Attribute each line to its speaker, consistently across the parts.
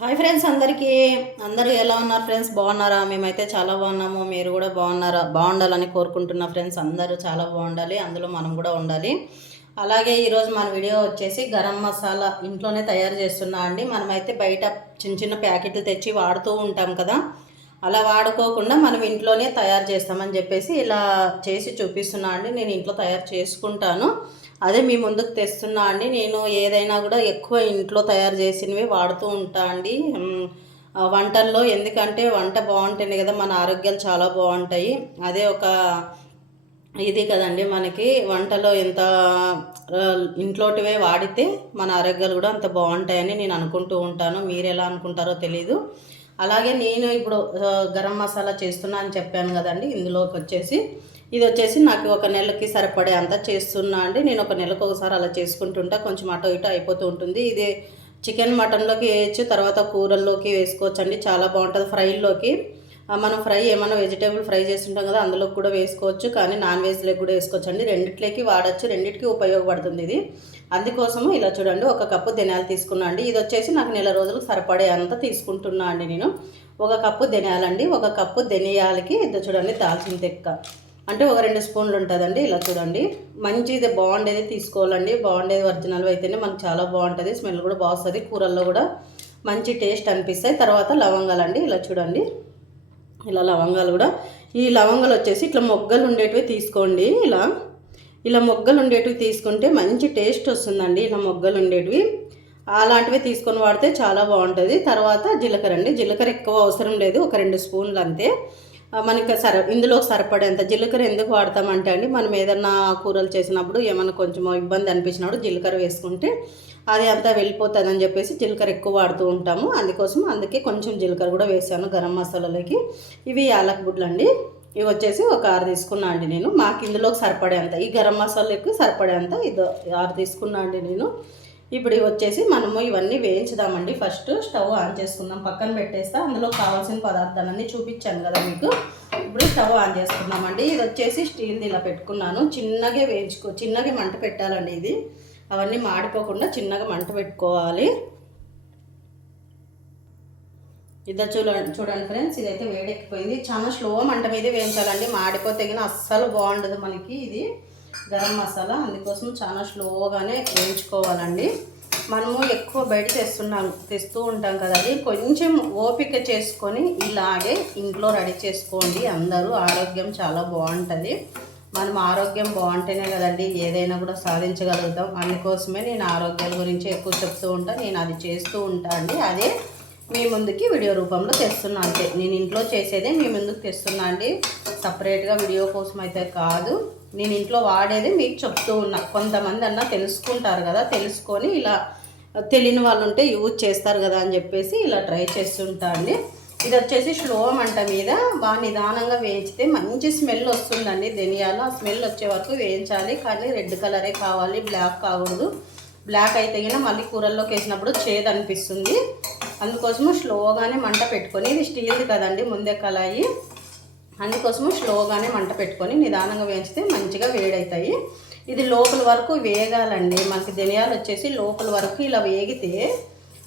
Speaker 1: Hi friends అందరికీ. అందరూ ఎలా ఉన్నారు ఫ్రెండ్స్? బాగున్నారా? మేమైతే చాలా బాగున్నాము. మీరు కూడా బాగున్నారా? బాగుండాలని కోరుకుంటున్నా ఫ్రెండ్స్ అందరూ చాలా బాగుండాలి. అందులో మనం కూడా ఉండాలి. అలాగే ఈరోజు మన వీడియో వచ్చేసి గరం మసాలా ఇంట్లోనే తయారు చేస్తున్నా అండి. మనమైతే బయట చిన్న చిన్న ప్యాకెట్లు తెచ్చి వాడుతూ ఉంటాం కదా. అలా వాడుకోకుండా మనం ఇంట్లోనే తయారు చేస్తామని చెప్పేసి ఇలా చేసి చూపిస్తున్నా అండి. నేను ఇంట్లో తయారు చేసుకుంటాను. అదే మీ ముందుకు తెస్తున్నా అండి. నేను ఏదైనా కూడా ఎక్కువ ఇంట్లో తయారు చేసినవి వాడుతూ ఉంటా అండి. వంటల్లో ఎందుకంటే వంట బాగుంటుంది కదా మన ఆరోగ్యాలు చాలా బాగుంటాయి. అదే ఒక ఇది కదండి మనకి వంటలో ఎంత ఇంట్లోటివే వాడితే మన ఆరోగ్యాలు కూడా అంత బాగుంటాయని నేను అనుకుంటూ ఉంటాను. మీరు ఎలా అనుకుంటారో తెలీదు. అలాగే నేను ఇప్పుడు గరం మసాలా చేస్తున్నా అని చెప్పాను కదండి. ఇందులోకి వచ్చేసి ఇది వచ్చేసి నాకు ఒక నెలకి సరిపడే అంతా చేస్తున్నా అండి. నేను ఒక నెలకు ఒకసారి అలా చేసుకుంటుంటా. కొంచెం అటో ఇటో అయిపోతూ ఉంటుంది. ఇది చికెన్ మటన్లోకి వేయచ్చు తర్వాత కూరల్లోకి వేసుకోవచ్చు అండి చాలా బాగుంటుంది ఫ్రైల్లోకి. మనం ఫ్రై ఏమైనా వెజిటేబుల్ ఫ్రై చేస్తుంటాం కదా అందులోకి కూడా వేసుకోవచ్చు. కానీ నాన్ వెజ్లోకి కూడా వేసుకోవచ్చు అండి రెండిట్లోకి వాడచ్చు. రెండిటికి ఉపయోగపడుతుంది ఇది. అందుకోసము ఇలా చూడండి. ఒక కప్పు ధనియాలు తీసుకున్నా అండి. ఇది వచ్చేసి నాకు నెల రోజులకు సరిపడే అంత తీసుకుంటున్నా అండి నేను. ఒక కప్పు ధనియాలండి. ఒక కప్పు ధనియాలకి ఇది చూడండి దాల్చిన తెక్క అంటే ఒక రెండు స్పూన్లు ఉంటుందండి ఇలా చూడండి. మంచిది బాగుండేది తీసుకోవాలండి. బాగుండేది ఒరిజినల్ అయితేనే మనకు చాలా బాగుంటుంది స్మెల్ కూడా బాగుస్తుంది కూరల్లో కూడా మంచి టేస్ట్ అనిపిస్తాయి తర్వాత లవంగాలు అండి ఇలా చూడండి. ఇలా లవంగాలు కూడా. ఈ లవంగాలు వచ్చేసి ఇట్లా మొగ్గలు ఉండేటివి తీసుకోండి ఇలా. ఇలా మొగ్గలు ఉండేటివి తీసుకుంటే మంచి టేస్ట్ వస్తుందండి ఇలా మొగ్గలు ఉండేటివి. అలాంటివి తీసుకొని వాడితే చాలా బాగుంటుంది. తర్వాత జీలకర్ర అండి జీలకర్ర ఎక్కువ అవసరం లేదు ఒక రెండు స్పూన్లు అంతే. మనకి సర ఇందులో సరిపడేంత జీలకర్ర ఎందుకు వాడతామంటే అండి మనం ఏదన్నా కూరలు చేసినప్పుడు ఏమైనా కొంచెం ఇబ్బంది అనిపించినప్పుడు జీలకర్ర వేసుకుంటే అది అంతా వెళ్ళిపోతుందని చెప్పేసి జీలకర్ర ఎక్కువ వాడుతూ ఉంటాము. అందుకోసం అందుకే కొంచెం జీలకర్ర కూడా వేసాను గరం మసాలాలకి. ఇవి యాలక్ బుడ్లు అండి ఇవి వచ్చేసి ఒక ఆరు తీసుకున్నా అండి నేను. మాకు ఇందులోకి సరిపడేంత ఈ గరం మసాలాకి సరిపడేంత ఇది ఆరు తీసుకున్నా అండి నేను. ఇప్పుడు వచ్చేసి మనము ఇవన్నీ వేయించుదామండి. ఫస్ట్ స్టవ్ ఆన్ చేసుకుందాం. పక్కన పెట్టేస్తా. అందులో కావాల్సిన పదార్థాలన్నీ చూపించాను కదా మీకు. ఇప్పుడు స్టవ్ ఆన్ చేసుకుందామండి. ఇది వచ్చేసి స్టీల్ది ఇలా పెట్టుకున్నాను. చిన్నగా వేయించుకో చిన్నగా మంట పెట్టాలండి ఇది. అవన్నీ మాడిపోకుండా చిన్నగా మంట పెట్టుకోవాలి. ఇద్దరు చూడండి చూడండి ఫ్రెండ్స్ ఇదైతే వేడెక్కిపోయింది. చాలా స్లో మంట మీదే వేయించాలండి. మాడిపోతే కానీ అస్సలు బాగుండదు మనకి ఇది. గరం మసాలా అందుకోసం చాలా స్లోగానే వేయించుకోవాలండి. మనము ఎక్కువ బయట తెస్తున్నాం తెస్తూ ఉంటాం కదండి. కొంచెం ఓపిక చేసుకొని ఇలాగే ఇంట్లో రెడీ చేసుకోండి. అందరూ ఆరోగ్యం చాలా బాగుంటుంది. మనం ఆరోగ్యం బాగుంటేనే కదండి ఏదైనా కూడా సాధించగలుగుతాం. అందుకోసమే నేను ఆరోగ్యాల గురించి ఎక్కువ చెప్తూ ఉంటాను నేను అది చేస్తూ ఉంటాను అండి. అదే మీ ముందుకి వీడియో రూపంలో తెస్తున్నా అంతే. నేను ఇంట్లో చేసేదే మీ ముందుకు తెస్తున్నా అండి. సపరేట్గా వీడియో కోసం అయితే కాదు. నేను ఇంట్లో వాడేది మీకు చెప్తూ ఉన్నా. కొంతమంది అన్న తెలుసుకుంటారు కదా తెలుసుకొని ఇలా తెలియని వాళ్ళు ఉంటే యూజ్ చేస్తారు కదా అని చెప్పేసి ఇలా ట్రై చేస్తుంటా అండి. ఇది వచ్చేసి స్లో మంట మీద. బాగా నిదానంగా వేయించితే మంచి స్మెల్ వస్తుందండి ధనియాలు. ఆ స్మెల్ వచ్చే వరకు వేయించాలి. కానీ రెడ్ కలరే కావాలి బ్లాక్ కాకూడదు. బ్లాక్ అయితే కనుక మళ్ళీ కూరల్లోకి వేసినప్పుడు చేదు అనిపిస్తుంది. అందుకోసము స్లోగానే మంట పెట్టుకొని ఇది స్టీల్ది కదండి ముందే కళాయి. అందుకోసము స్లోగానే మంట పెట్టుకొని నిదానంగా వేయించితే మంచిగా వేడవుతాయి ఇది లోపల వరకు వేగాలండి. మనకి ధనియాలు వచ్చేసి లోపల వరకు ఇలా వేగితే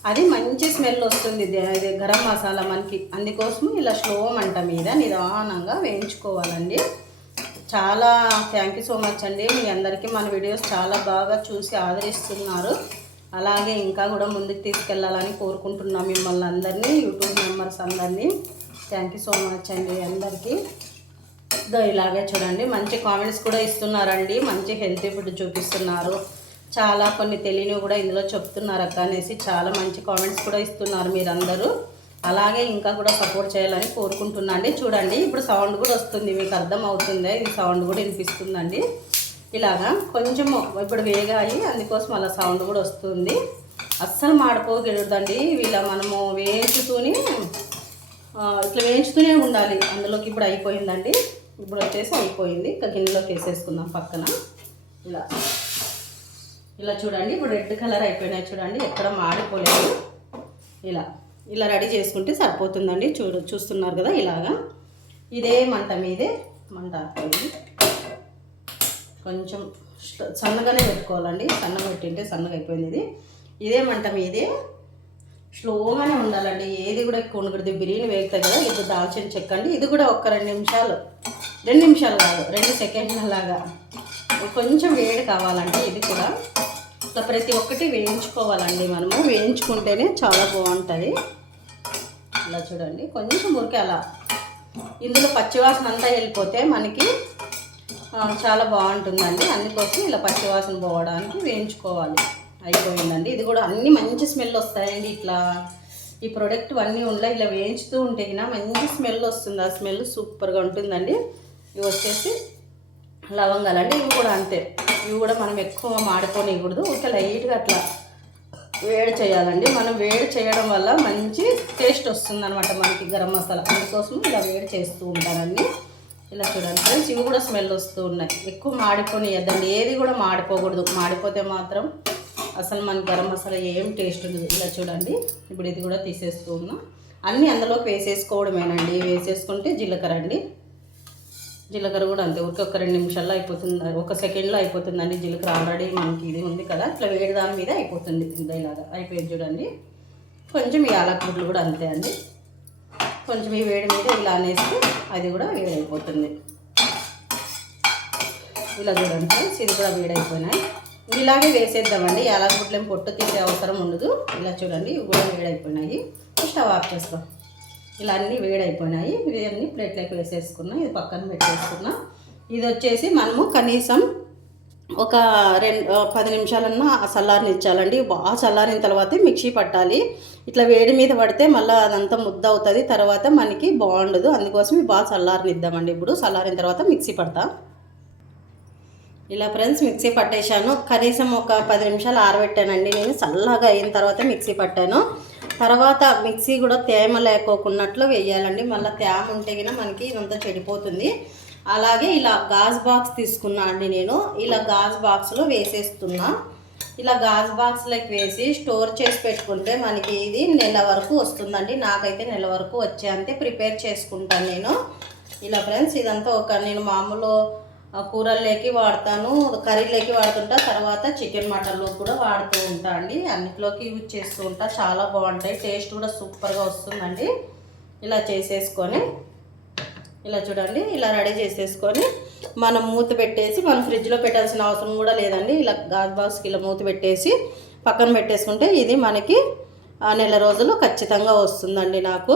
Speaker 1: అది మంచి స్మెల్ వస్తుంది. ఇది గరం మసాలా మనకి. అందుకోసం ఇలా స్లో మంట మీద నిదానంగా వేయించుకోవాలండి. చాలా థ్యాంక్ యూ సో మచ్ అండి. మీ అందరికీ మన వీడియోస్ చాలా బాగా చూసి ఆదరిస్తున్నారు. అలాగే ఇంకా కూడా ముందుకు తీసుకెళ్ళాలని కోరుకుంటున్నాం మిమ్మల్ని అందరినీ యూట్యూబ్ మెంబర్స్ అందరినీ. థ్యాంక్ యూ సో మచ్ అండి అందరికీ. ఇదో ఇలాగే చూడండి మంచి కామెంట్స్ కూడా ఇస్తున్నారండి మంచి హెల్తీ ఫుడ్ చూపిస్తున్నారు. చాలా కొన్ని తెలియనివి కూడా ఇందులో చెప్తున్నారు అక్క అనేసి చాలా మంచి కామెంట్స్ కూడా ఇస్తున్నారు మీరందరూ. అలాగే ఇంకా కూడా సపోర్ట్ చేయాలని కోరుకుంటున్నా అండి. చూడండి ఇప్పుడు సౌండ్ కూడా వస్తుంది మీకు అర్థం అవుతుందా ఇది సౌండ్ కూడా వినిపిస్తుందండి. ఇలాగా కొంచెం ఇప్పుడు వేగాయి అందుకోసం అలా సౌండ్ కూడా వస్తుంది. అస్సలు మాడిపోకూడదండి ఇలా మనము వేసుకుని ఇట్లా వేయించుతూనే ఉండాలి. అందులోకి ఇప్పుడు అయిపోయిందండి. ఇప్పుడు వచ్చేసి అయిపోయింది. ఇక గిన్నెలోకి వేసేసుకుందాం పక్కన. ఇలా. ఇలా చూడండి. ఇప్పుడు రెడ్ కలర్ అయిపోయినాయి చూడండి. ఎక్కడ మాడిపోలేదు. ఇలా. ఇలా రెడీ చేసుకుంటే సరిపోతుందండి. చూడు చూస్తున్నారు కదా ఇలాగా. ఇదే మంట మీదే మంట ఆరిపోయింది కొంచెం సన్నగానే పెట్టుకోవాలండి. సన్నగా పెట్టింటే సన్నగా అయిపోయింది ఇది. ఇదే మంట మీదే స్లోగానే ఉండాలండి. ఏది కూడా ఎక్కువ ఉండకూడదు. బిర్యానీ వేగుతాయి కదా ఇది దాల్చిన చెక్క అండి ఇది కూడా ఒక రెండు నిమిషాలు. రెండు నిమిషాలు కాదు రెండు సెకండ్ల లాగా. కొంచెం వేడి కావాలండి ఇది కూడా. ఇట్లా ప్రతి ఒక్కటి వేయించుకోవాలండి మనము. వేయించుకుంటేనే చాలా బాగుంటుంది. ఇలా చూడండి కొంచెం ఉరికే అలా. ఇందులో పచ్చివాసన అంతా వెళ్ళిపోతే మనకి చాలా బాగుంటుందండి. అందుకోసం ఇలా పచ్చివాసన పోవడానికి వేయించుకోవాలి. అయిపోయిందండి. ఇది కూడా అన్ని మంచి స్మెల్ వస్తాయండి ఇట్లా. ఈ ప్రోడక్ట్ అన్నీ ఉన్నాయి ఇలా వేయించుతూ ఉంటే మంచి స్మెల్ వస్తుంది. ఆ స్మెల్ సూపర్గా ఉంటుందండి. ఇవి వచ్చేసి లవంగాలండి ఇవి కూడా అంతే. ఇవి కూడా మనం ఎక్కువ మాడిపోనివ్వకూడదు ఒక లైట్గా అట్లా వేడి చేయాలండి. మనం వేడి చేయడం వల్ల మంచి టేస్ట్ వస్తుంది అనమాట మనకి గరం మసాలా. అందుకోసం ఇలా వేడి చేస్తూ ఉంటానండి. ఇలా చూడండి ఫ్రెండ్స్ ఇవి కూడా స్మెల్ వస్తూ ఉన్నాయి. ఎక్కువ మాడిపోనియద్దండి. ఏది కూడా మాడిపోకూడదు. మాడిపోతే మాత్రం అసలు మన గరం మసాలా ఏం టేస్ట్ ఉండదు. ఇలా చూడండి. ఇప్పుడు ఇది కూడా తీసేస్తూ ఉన్నాం అన్నీ అందులోకి వేసేసుకోవడమేనండి. వేసేసుకుంటే జీలకర్ర అండి. జీలకర్ర కూడా అంతే. ఊరికే ఒక రెండు నిమిషాల్లో అయిపోతుంది. ఒక సెకండ్లో అయిపోతుందండి జీలకర్ర. ఆల్రెడీ మనకి ఇది ఉంది కదా. ఇట్లా వేడి దాని మీద అయిపోతుంది ఇంత ఇలాగా. అయిపోయింది చూడండి. కొంచెం ఈ యాలకులు కూడా అంతే అండి. కొంచెం ఈ వేడి మీద ఇలా అనేస్తే అది కూడా వేడి అయిపోతుంది ఇలా చూడండి ఫ్రెండ్స్ ఇది కూడా వేడి అయిపోయినాయి ఇలాగే వేసేద్దామండి. ఎలా ఏం పొట్టు తీసే అవసరం ఉండదు. ఇలా చూడండి ఇవి కూడా వేడైపోయినాయి. స్టవ్ ఆఫ్ చేస్తాం. ఇలా అన్నీ వేడైపోయినాయి. ఇవన్నీ ప్లేట్లోకి వేసేసుకున్నా ఇది పక్కన పెట్టేసుకున్నా. ఇది వచ్చేసి మనము కనీసం ఒక రెండు పది నిమిషాలన్నా చల్లారనిచ్చాలండి బాగా చల్లారిన తర్వాతే మిక్సీ పట్టాలి. ఇట్లా వేడి మీద పడితే మళ్ళీ అదంతా ముద్ద అవుతుంది. తర్వాత మనకి బాగుండదు. అందుకోసం బాగా చల్లారనిద్దామండి. ఇప్పుడు చల్లారిన తర్వాత మిక్సీ పడతాం. ఇలా ఫ్రెండ్స్ మిక్సీ పట్టేశాను. కనీసం ఒక పది నిమిషాలు ఆరబెట్టానండి నేను. చల్లగా అయిన తర్వాత మిక్సీ పట్టాను. తర్వాత మిక్సీ కూడా తేమ లేకోకున్నట్లు వేయాలండి. మళ్ళీ తేమ ఉంటే గిన మనకి ఇదంతా చెడిపోతుంది. అలాగే ఇలా గాజ్ బాక్స్ తీసుకున్నా అండి నేను. ఇలా గాజ్ బాక్స్లో వేసేస్తున్నా. ఇలా గాజ్ బాక్స్లోకి వేసి స్టోర్ చేసి పెట్టుకుంటే మనకి ఇది నెల వరకు వస్తుందండి. నాకైతే నెల వరకు వచ్చే అంతే ప్రిపేర్ చేసుకుంటాను నేను. ఇలా ఫ్రెండ్స్ ఇదంతా ఒక నేను మామూలు కూరల్లోకి వాడతాను కర్రీలోకి వాడుతుంటా తర్వాత చికెన్ మటన్లో కూడా వాడుతూ ఉంటా అండి. అన్నిట్లోకి యూజ్ చేస్తూ ఉంటా. చాలా బాగుంటాయి. టేస్ట్ కూడా సూపర్గా వస్తుందండి. ఇలా చేసేసుకొని ఇలా చూడండి ఇలా రెడీ చేసేసుకొని మనం మూత పెట్టేసి మనం ఫ్రిడ్జ్లో పెట్టాల్సిన అవసరం కూడా లేదండి. ఇలా గాజ్ బాక్స్కి ఇలా మూత పెట్టేసి పక్కన పెట్టేసుకుంటే ఇది మనకి ఆ నెల రోజులు ఖచ్చితంగా వస్తుందండి నాకు.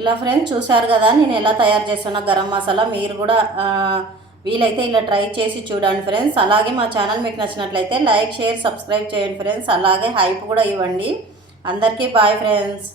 Speaker 1: ఇలా ఫ్రెండ్స్ చూశారు కదా నేను ఎలా తయారు చేస్తున్నా గరం మసాలా మీరు కూడా వీలైతే ఇలా ట్రై చేసి చూడండి ఫ్రెండ్స్. అలాగే మా ఛానల్ మీకు నచ్చినట్లయితే లైక్ షేర్ సబ్స్క్రైబ్ చేయండి ఫ్రెండ్స్. అలాగే హైప్ కూడా ఇవ్వండి. అందరికీ బాయ్ ఫ్రెండ్స్.